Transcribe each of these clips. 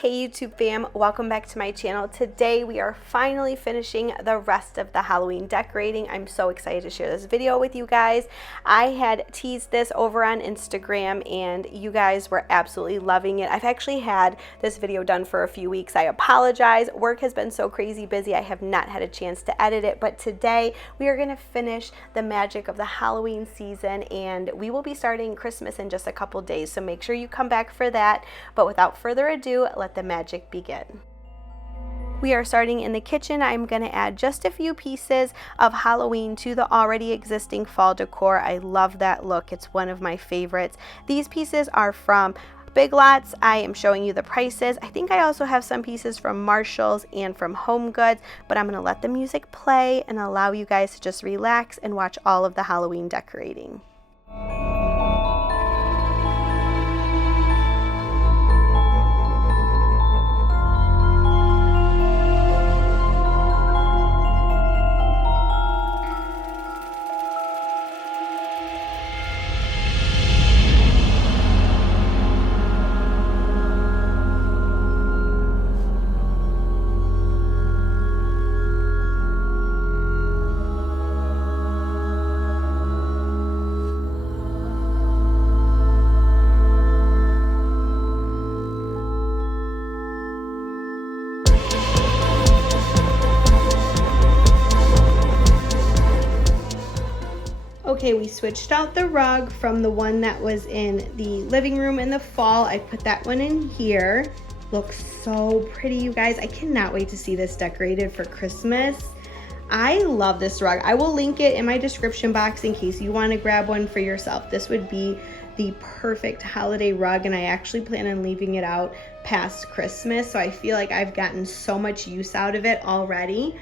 Hey YouTube fam, welcome back to my channel. Today we are finally finishing the rest of the Halloween decorating. I'm so excited to share this video with you guys. I had teased this over on Instagram and you guys were absolutely loving it. I've actually had this video done for a few weeks. I apologize. Work has been so crazy busy. I have not had a chance to edit it, but today we are going to finish the magic of the Halloween season and we will be starting Christmas in just a couple days. So make sure you come back for that. But without further ado, let the magic begin. We are starting in the kitchen. I'm going to add just a few pieces of Halloween to the already existing fall decor. I love that look. It's one of my favorites. These pieces are from Big Lots. I am showing you the prices. I think I also have some pieces from Marshall's and from Home Goods, but I'm going to let the music play and allow you guys to just relax and watch all of the Halloween decorating. Okay, we switched out the rug from the one that was in the living room in the fall. I put that one in here. Looks so pretty, you guys. I cannot wait to see this decorated for Christmas. I love this rug. I will link it in my description box in case you want to grab one for yourself. This would be the perfect holiday rug, and I actually plan on leaving it out past Christmas, so I feel like I've gotten so much use out of it already.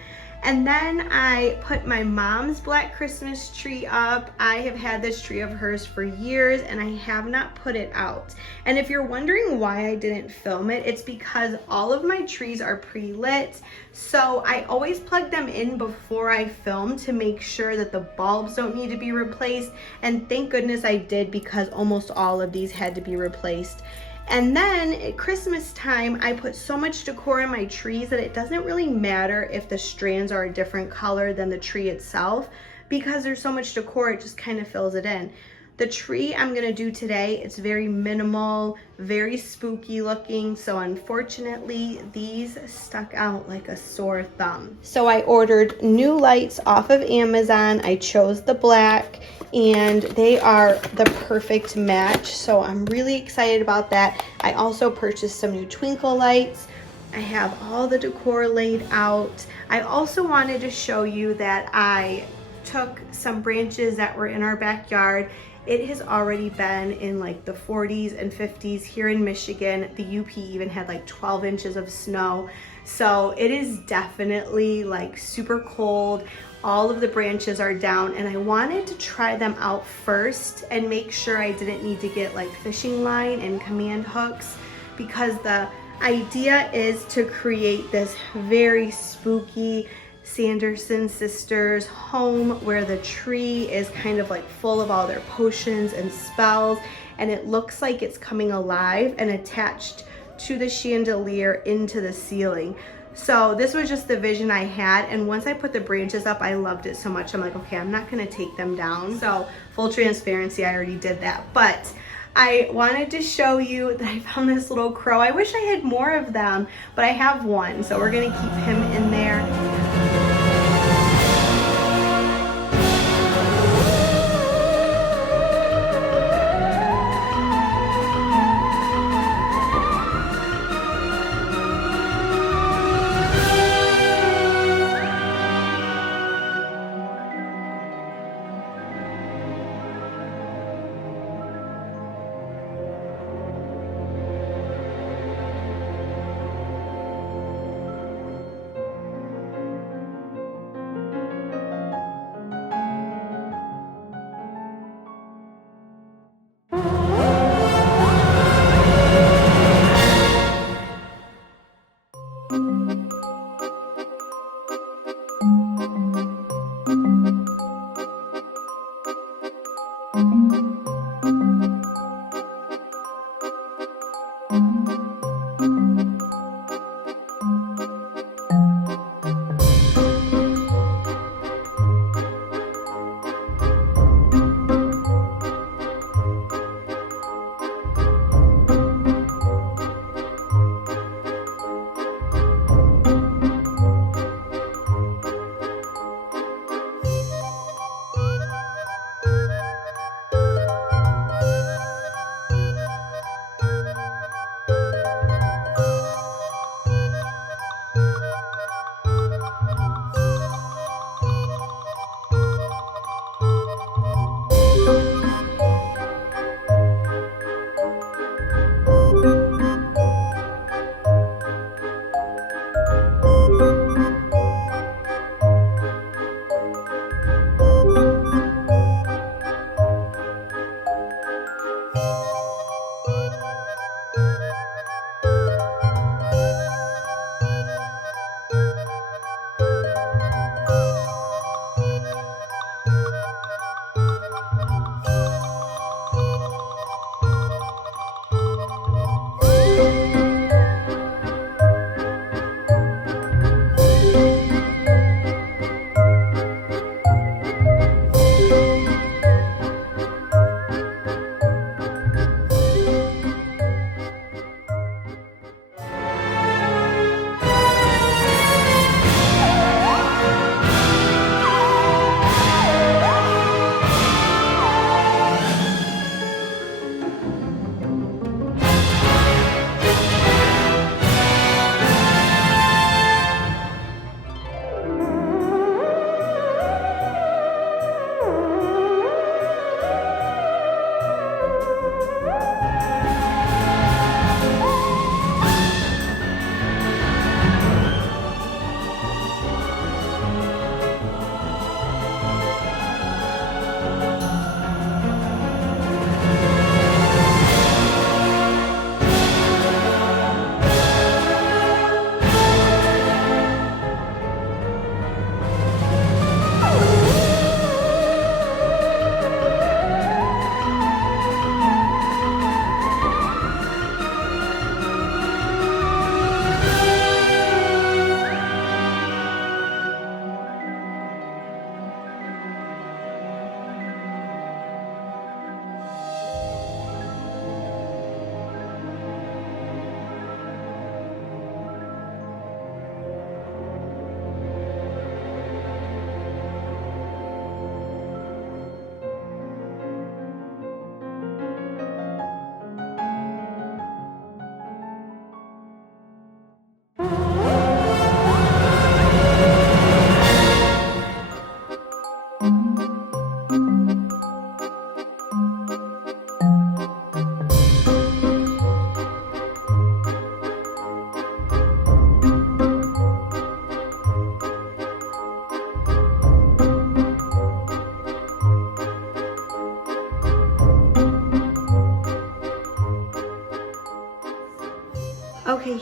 And then I put my mom's black Christmas tree up. I have had this tree of hers for years and I have not put it out. And if you're wondering why I didn't film it, it's because all of my trees are pre-lit. So I always plug them in before I film to make sure that the bulbs don't need to be replaced. And thank goodness I did, because almost all of these had to be replaced. And then at Christmas time, I put so much decor in my trees that it doesn't really matter if the strands are a different color than the tree itself, because there's so much decor, it just kind of fills it in. The tree I'm gonna do today, it's very minimal, very spooky looking, so unfortunately these stuck out like a sore thumb. So I ordered new lights off of Amazon. I chose the black and they are the perfect match, so I'm really excited about that. I also purchased some new twinkle lights. I have all the decor laid out. I also wanted to show you that I took some branches that were in our backyard. It has already been in like the 40s and 50s here in Michigan. The UP even had like 12 inches of snow. So it is definitely like super cold. All of the branches are down and I wanted to try them out first and make sure I didn't need to get like fishing line and command hooks, because the idea is to create this very spooky Sanderson sisters home where the tree is kind of like full of all their potions and spells, and it looks like it's coming alive and attached to the chandelier into the ceiling. So this was just the vision I had, and once I put the branches up, I loved it so much. I'm like, okay, I'm not gonna take them down. So full transparency, I already did that, but I wanted to show you that I found this little crow. I wish I had more of them, but I have one, so we're gonna keep him in there.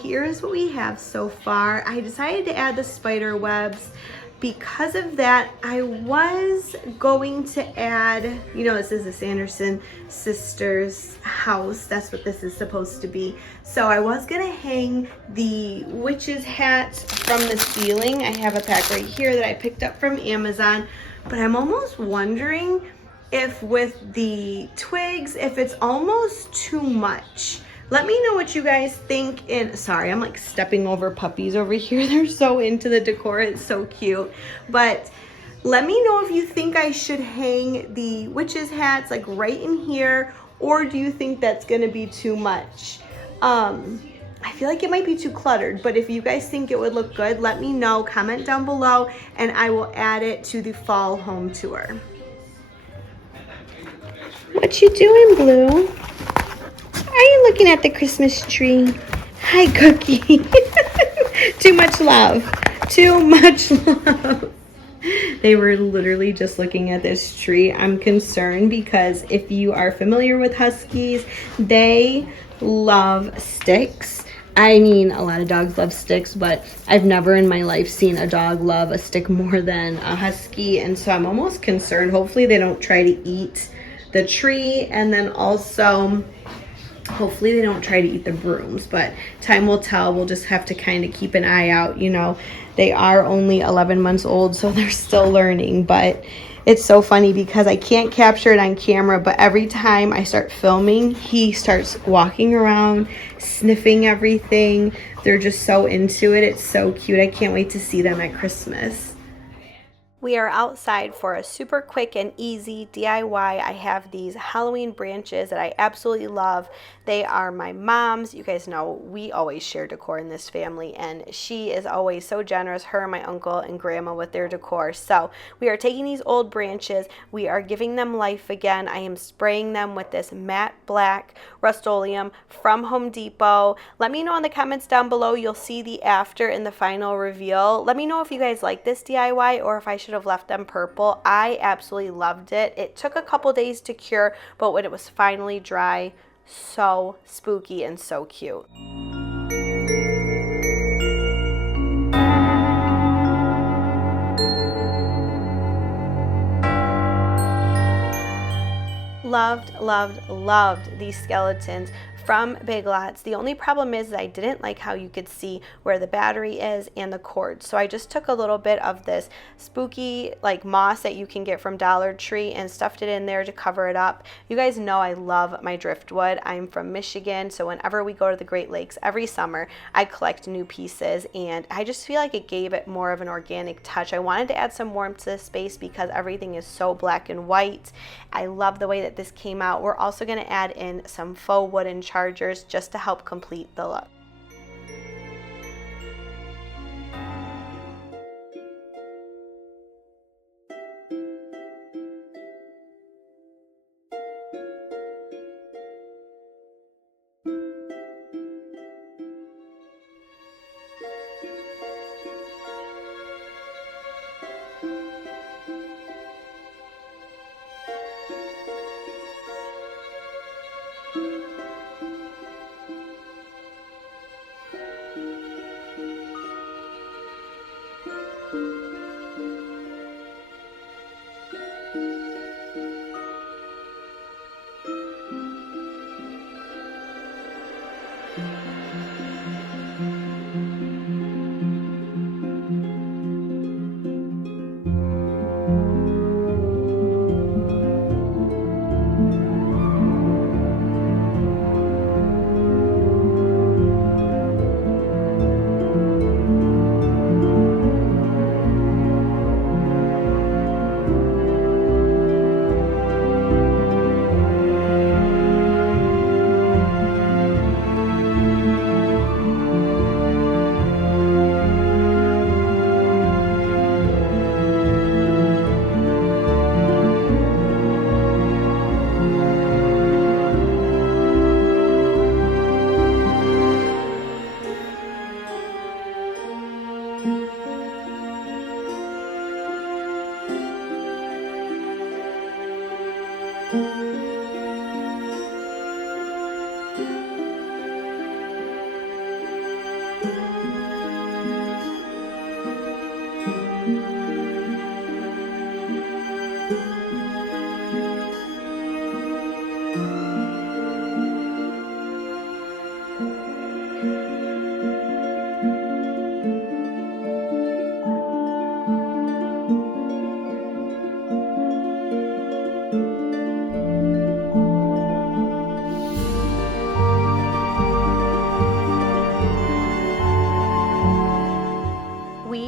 here's what we have so far. I decided to add the spider webs. Because of that, I was going to add, you know, this is the Sanderson sisters' house. That's what this is supposed to be. So I was gonna hang the witch's hats from the ceiling. I have a pack right here that I picked up from Amazon, but I'm almost wondering if with the twigs, if it's almost too much. Let me know what you guys think. Sorry, I'm like stepping over puppies over here. They're so into the decor. It's so cute. But let me know if you think I should hang the witches' hats like right in here, or do you think that's gonna be too much? I feel like it might be too cluttered, but if you guys think it would look good, let me know. Comment down below and I will add it to the fall home tour. What you doing, Blue? Are you looking at the Christmas tree? Hi, Cookie. Too much love. Too much love. They were literally just looking at this tree. I'm concerned because if you are familiar with Huskies, they love sticks. I mean, a lot of dogs love sticks, but I've never in my life seen a dog love a stick more than a Husky. And so I'm almost concerned. Hopefully they don't try to eat the tree, and then also hopefully they don't try to eat the brooms, but time will tell. We'll just have to kind of keep an eye out. You know, they are only 11 months old, so they're still learning. But it's so funny because I can't capture it on camera, but every time I start filming, he starts walking around, sniffing everything. They're just so into it. It's so cute. I can't wait to see them at Christmas. We are outside for a super quick and easy DIY. I have these Halloween branches that I absolutely love. They are my mom's. You guys know we always share decor in this family, and she is always so generous, her and my uncle and grandma, with their decor. So we are taking these old branches, we are giving them life again. I am spraying them with this matte black Rust-Oleum from Home Depot. Let me know in the comments down below. You'll see the after in the final reveal. Let me know if you guys like this DIY or if I should have left them purple. I absolutely loved it. It took a couple days to cure, but when it was finally dry, so spooky and so cute. Loved these skeletons from Big Lots. The only problem is that I didn't like how you could see where the battery is and the cord. So I just took a little bit of this spooky like moss that you can get from Dollar Tree and stuffed it in there to cover it up. You guys know I love my driftwood. I'm from Michigan, so whenever we go to the Great Lakes every summer, I collect new pieces, and I just feel like it gave it more of an organic touch. I wanted to add some warmth to the space because everything is so black and white. I love the way that this came out. We're also going to add in some faux wooden chargers just to help complete the look.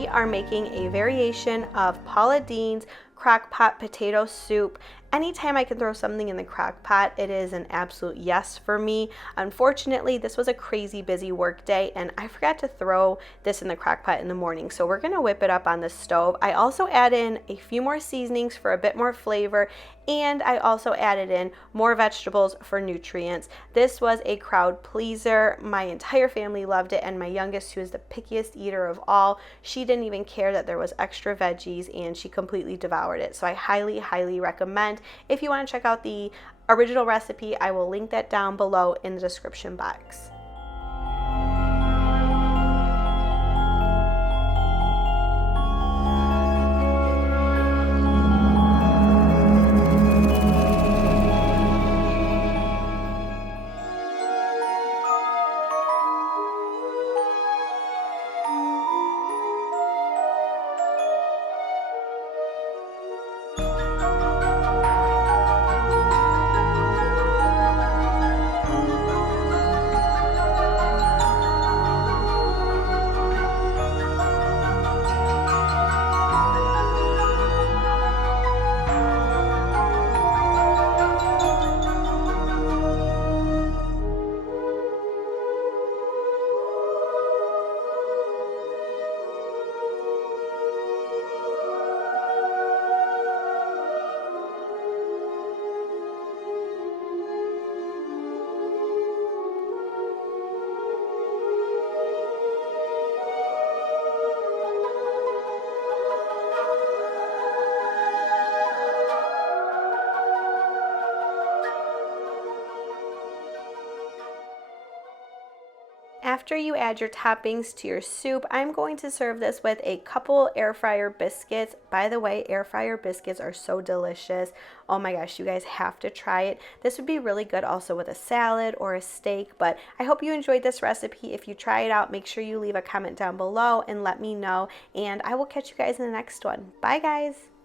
are making a variation of Paula Deen's Crockpot potato soup. Anytime I can throw something in the crock pot, it is an absolute yes for me. Unfortunately, this was a crazy busy work day and I forgot to throw this in the crock pot in the morning, so we're gonna whip it up on the stove. I also add in a few more seasonings for a bit more flavor, and I also added in more vegetables for nutrients. This was a crowd pleaser. My entire family loved it, and my youngest, who is the pickiest eater of all, she didn't even care that there was extra veggies and she completely devoured it. So I highly, highly recommend. If you want to check out the original recipe, I will link that down below in the description box. After you add your toppings to your soup, I'm going to serve this with a couple air fryer biscuits. By the way, air fryer biscuits are so delicious. Oh my gosh, you guys have to try it. This would be really good also with a salad or a steak, but I hope you enjoyed this recipe. If you try it out, make sure you leave a comment down below and let me know, and I will catch you guys in the next one. Bye guys.